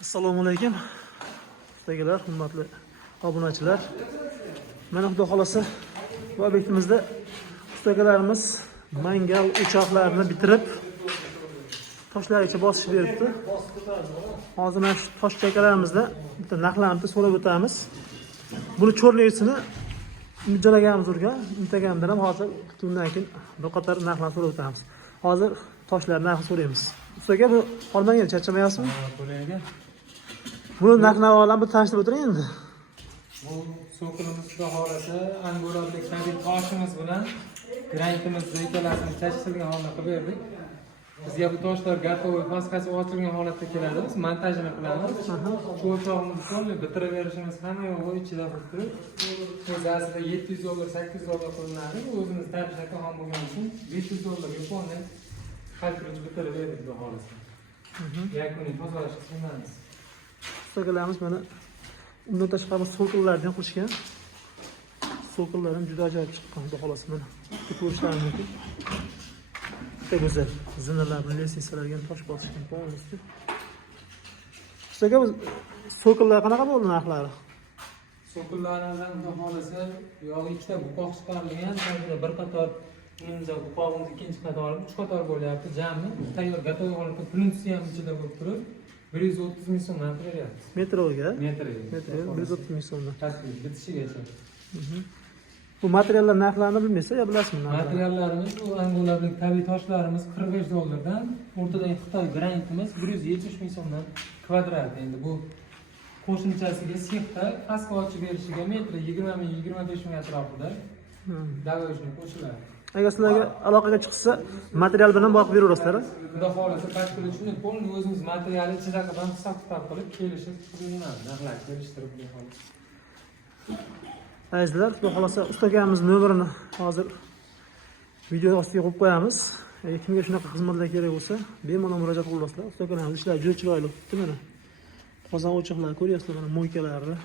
Assalomu alaykum. Ustagilar, hurmatli obunachilar. Mana xudo xolasa bu obyektimizda ustagalarimiz mangal o'choqlarini bitirib toshlarigacha bosib beribdi. Hozir mana shu tosh chakalarimizda bitta narxlarni so'rab o'tamiz. Buni cho'rlaysini imzolaganmiz urgan, imtagandan ham hozir kutundan keyin bir qator narxlarni so'rab o'tamiz. Hozir toshlar narxini so'raymiz. Ustaga bu olmagan, charchamayapsizmi? Qo'yilgan. Buni narx-navolarni bir tanishtirib o'tiring endi. Bu so'qilimiz xudo xolasa angolalik tabiiy toshimiz bilan grantimizni ikkalasini chachishtirgan holda qilib berdik. Bizga bu toshlar gatovoy maskasi ochilgan holatda keladi. Biz montajini qilamiz. Shu o'chog'imizni to'liq bitirib berishimiz hamma yo'g'i ichida bo'lib turib, o'zi aslida $700, $800 qilinadi. Bu o'zimiz tariflashga ham bo'lgani uchun $500 yuqori kalkulni bitirib berdik xudo xolasa. Yakuniy tozalash qilamiz. Ustagalarimiz mana undan tashqari so'qillardan qo'shgan. So'qillar ham juda ajoyib chiqqan, xudo xolasa mana. Ko'rishlaringiz mumkin. Juda go'zal. Zinalar, lesinsalarga tosh bosishgan polностью. Ustaga biz so'qillar qanaqa bo'ldi narxlari? So'qillardan xudo xolasa yog'i ikkita buqoq chiqarilgan, bir qator imzo buqog'imiz ikkinchi qatori, uch qator bo'lyapti. Jami tayyor gatovoy holatda plyunsi ham ichida bo'lib turib, 130 ming so'mdan beryapmiz. Metroga? Metriga. 130 ming so'mdan. Tasdiq bitishigacha. Bu materiallar narxlarini bilmaysiz, yo bilasizmi? Materiallarimiz bu angoladagi tabiiy toshlarimiz $45 dan, o'rtadagi Xitoy grantimiz 170 ming so'mdan kvadrat. Endi bu qo'shimchasiga sexda paska ochib berishiga metri 20 ming 25 ming atrofida davojni qo'shiladi. Agar sizlarga aloqaga chiqsa, material bilan boqib beraverasizlar. Xudo xolasa tashkil uchun polni o'zimiz materialni ichida qilib hisob-kitob qilib kelishib qilinadi. Narxlar kelishtirib xudo xolasa. Azizlar, xudo xolasa ustagamiz nomerini hozir video ostiga qo'yib qo'yamiz. Kimga shunaqa xizmatlar kerak bo'lsa, bemalol murojaat qilasizlar. Ustagamiz ishlari juda chiroyli o'tdi mana. Qozon o'choqlar ko'ryapsizlar, mana mo'ykalarni.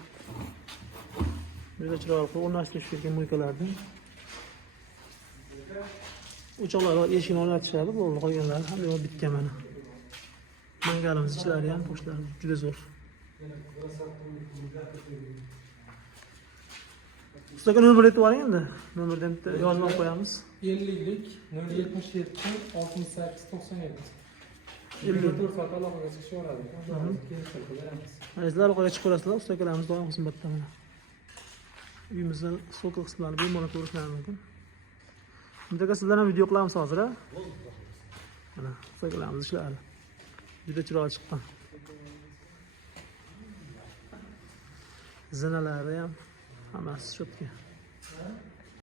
Juda chiroyli qilib o'rnashtirib bergan mo'ykalarni. O'choqlar eshikni o'rnatishadi, bo'ldi qolganlari ham yo'q bitgan mana. Mangalimiz ichlari ham, poshlari juda zo'r. Ustaga nomer aytib oling endi. Nomerni bitta yozib qo'yamiz. 50lik 077 68 97. 54 soat aloqaga chiqishaveradi. Azizlar, aloqaga chiqaverasizlar, ustagalarimiz doim xizmatda mana. Uyimizdan so'qil qismlarini bemalol ko'rishlari mumkin. Bundaqa sizlar ham video qilamiz hozir, ha? Mana ustagalarimiz ishlari. Juda chiroyli chiqqan. Zinalari ham hammasi shotga.